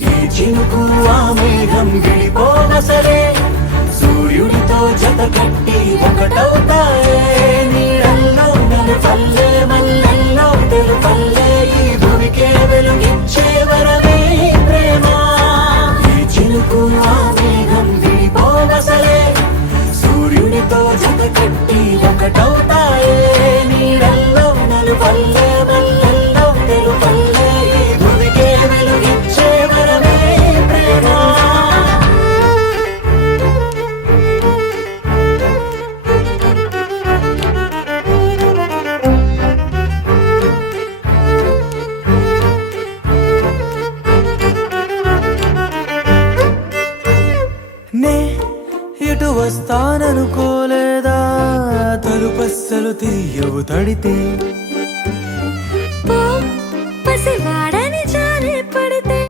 ఈ చినుకు ఆ మేఘం విడిపోవసలే సూర్యుడితో జత కట్టి ఒకటవుతాయే నీడల్లో నలుపల్లె మల్లెల్లో తెలుపల్లె ఈ భూమికే వెలుగిచ్చే వరమే ప్రేమ ఈ చినుకు ఆ మేఘం విడిపోవసలే సూర్యుడితో జత కట్టి ఒకటవుతాయే నీడల్లో నలుపల్లె మల్లెల్లో తెలుపల్లె ఈ భూమికే వెలుగిచ్చే వరమే ప్రేమ నే ఇటు వస్తాననుకోలేదా తలుపస్సలు తీయవు తడితే